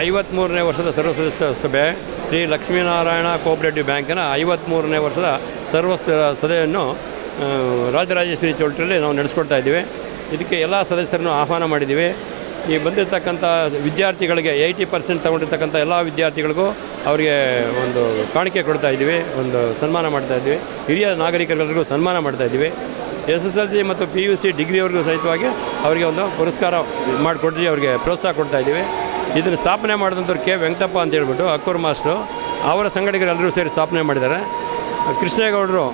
53ನೇ ವರ್ಷದ ಸರ್ವ ಸದಸ್ಯ ಸಭೆ ಶ್ರೀ ಲಕ್ಷ್ಮೀನಾರಾಯಣ ಕೋಆಪರೇಟಿವ್ ಬ್ಯಾಂಕಿನ 53ನೇ ವರ್ಷದ ಸರ್ವ ಸಭೆಯನ್ನು ರಾಜರಾಜೇಶ್ವರಿ ಚೌಲ್ಟ್ರಿಯಲ್ಲಿ ನಾವು ನಡೆಸ್ಕೊಡ್ತಾ ಇದ್ದೀವಿ. ಇದಕ್ಕೆ ಎಲ್ಲ ಸದಸ್ಯರನ್ನು ಆಹ್ವಾನ ಮಾಡಿದ್ದೀವಿ. ಈ ಬಂದಿರತಕ್ಕಂಥ ವಿದ್ಯಾರ್ಥಿಗಳಿಗೆ 80% ತಗೊಂಡಿರ್ತಕ್ಕಂಥ ಎಲ್ಲ ವಿದ್ಯಾರ್ಥಿಗಳಿಗೂ ಅವರಿಗೆ ಒಂದು ಕಾಣಿಕೆ ಕೊಡ್ತಾ ಇದ್ದೀವಿ, ಒಂದು ಸನ್ಮಾನ ಮಾಡ್ತಾ ಇದ್ದೀವಿ. ಹಿರಿಯ ನಾಗರಿಕರೆಲ್ಲರಿಗೂ ಸನ್ಮಾನ ಮಾಡ್ತಾ ಇದ್ದೀವಿ. SSLC ಮತ್ತು PUC ಡಿಗ್ರಿವರೆಗೂ ಸಹಿತವಾಗಿ ಅವರಿಗೆ ಒಂದು ಪುರಸ್ಕಾರ ಮಾಡಿಕೊಟ್ಟು ಅವರಿಗೆ ಪ್ರೋತ್ಸಾಹ ಕೊಡ್ತಾ ಇದ್ದೀವಿ. ಇದನ್ನು ಸ್ಥಾಪನೆ ಮಾಡಿದಂಥವ್ರು ಕೆ ವೆಂಕಟಪ್ಪ ಅಂತ ಹೇಳ್ಬಿಟ್ಟು ಅಕ್ಕೂರು ಮಾಸ್ಟ್ರು, ಅವರ ಸಂಘಟಕರೆಲ್ಲರೂ ಸೇರಿ ಸ್ಥಾಪನೆ ಮಾಡಿದ್ದಾರೆ. ಕೃಷ್ಣೇಗೌಡರು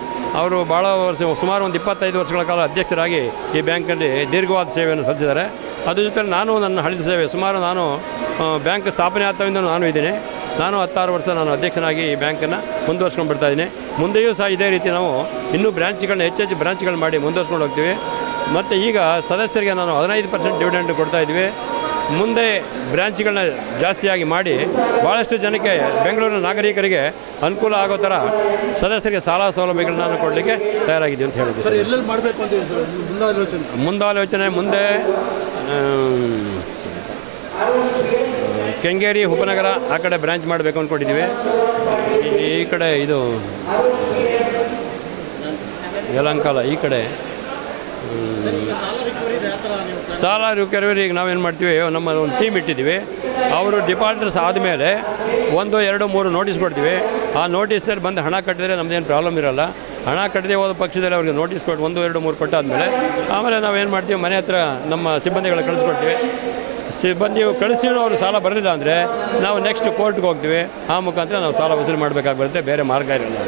ಅವರು ಭಾಳ ವರ್ಷ ಸುಮಾರು ಒಂದು 25 ವರ್ಷಗಳ ಕಾಲ ಅಧ್ಯಕ್ಷರಾಗಿ ಈ ಬ್ಯಾಂಕಲ್ಲಿ ದೀರ್ಘವಾದ ಸೇವೆಯನ್ನು ಸಲ್ಲಿಸಿದ್ದಾರೆ. ಅದ್ರ ಜೊತೆಲಿ ನಾನು ನನ್ನ ಹಳಿದ ಸೇವೆ ಸುಮಾರು ನಾನು ಬ್ಯಾಂಕ್ ಸ್ಥಾಪನೆ ಆಗ್ತಾವಿಂದ ನಾನು ಇದ್ದೀನಿ. ನಾನು 16 ವರ್ಷ ನಾನು ಅಧ್ಯಕ್ಷನಾಗಿ ಈ ಬ್ಯಾಂಕನ್ನು ಮುಂದುವರ್ಸ್ಕೊಂಡು ಬರ್ತಾಯಿದ್ದೀನಿ. ಮುಂದೆಯೂ ಸಹ ಇದೇ ರೀತಿ ನಾವು ಇನ್ನೂ ಬ್ರಾಂಚ್ಗಳನ್ನ ಹೆಚ್ಚೆಚ್ಚು ಬ್ರಾಂಚ್ಗಳು ಮಾಡಿ ಮುಂದುವರ್ಸ್ಕೊಂಡು ಹೋಗ್ತೀವಿ. ಮತ್ತು ಈಗ ಸದಸ್ಯರಿಗೆ ನಾನು 15% ಡಿವಿಡೆಂಡ್ ಕೊಡ್ತಾಯಿದ್ವಿ. ಮುಂದೆ ಬ್ರಾಂಚ್ಗಳನ್ನ ಜಾಸ್ತಿಯಾಗಿ ಮಾಡಿ ಭಾಳಷ್ಟು ಜನಕ್ಕೆ ಬೆಂಗಳೂರಿನ ನಾಗರಿಕರಿಗೆ ಅನುಕೂಲ ಆಗೋ ಥರ ಸದಸ್ಯರಿಗೆ ಸಾಲ ಸೌಲಭ್ಯಗಳನ್ನ ನಾನು ಕೊಡಲಿಕ್ಕೆ ತಯಾರಾಗಿದ್ದೀವಿ ಅಂತ ಹೇಳಿದ್ವಿ. ಸರ್, ಎಲ್ಲೆಲ್ಲಿ ಮಾಡಬೇಕು ಅಂತ ಮುಂದಾಲೋಚನೆ ಮುಂದೆ ಕೆಂಗೇರಿ ಉಪನಗರ ಆ ಕಡೆ ಬ್ರಾಂಚ್ ಮಾಡಬೇಕು ಅಂದ್ಕೊಂಡಿದ್ದೀವಿ. ಈ ಕಡೆ ಇದು ಯಲಹಂಕ ಈ ಕಡೆ ಸಾಲ ರಿಕವರಿಗೆ ನಾವೇನು ಮಾಡ್ತೀವಿ, ನಮ್ಮ ಒಂದು ಟೀಮ್ ಇಟ್ಟಿದ್ದೀವಿ. ಅವರು ಡಿಪಾಲ್ಟರ್ಸ್ ಆದಮೇಲೆ 1, 2, 3 ನೋಟಿಸ್ ಕೊಡ್ತೀವಿ. ಆ ನೋಟಿಸ್ನಲ್ಲಿ ಬಂದು ಹಣ ಕಟ್ಟಿದರೆ ನಮ್ಮದೇನು ಪ್ರಾಬ್ಲಮ್ ಇರೋಲ್ಲ. ಹಣ ಕಟ್ಟದೆ ಹೋದ ಪಕ್ಷದಲ್ಲಿ ಅವ್ರಿಗೆ ನೋಟಿಸ್ ಕೊಟ್ಟು 1, 2, 3 ಕೊಟ್ಟಾದಮೇಲೆ ಆಮೇಲೆ ನಾವೇನು ಮಾಡ್ತೀವಿ, ಮನೆ ಹತ್ರ ನಮ್ಮ ಸಿಬ್ಬಂದಿಗಳ ಕಳಿಸ್ಕೊಡ್ತೀವಿ. ಸಿಬ್ಬಂದಿ ಕಳಿಸ್ತೀವಿ. ಅವರು ಸಾಲ ಬರಲಿಲ್ಲ ಅಂದರೆ ನಾವು ನೆಕ್ಸ್ಟ್ ಕೋರ್ಟ್ಗೆ ಹೋಗ್ತೀವಿ. ಆ ಮುಖಾಂತರ ನಾವು ಸಾಲ ವಸೂಲಿ ಮಾಡಬೇಕಾಗಿ ಬರುತ್ತೆ, ಬೇರೆ ಮಾರ್ಗ ಇರಲ್ಲ.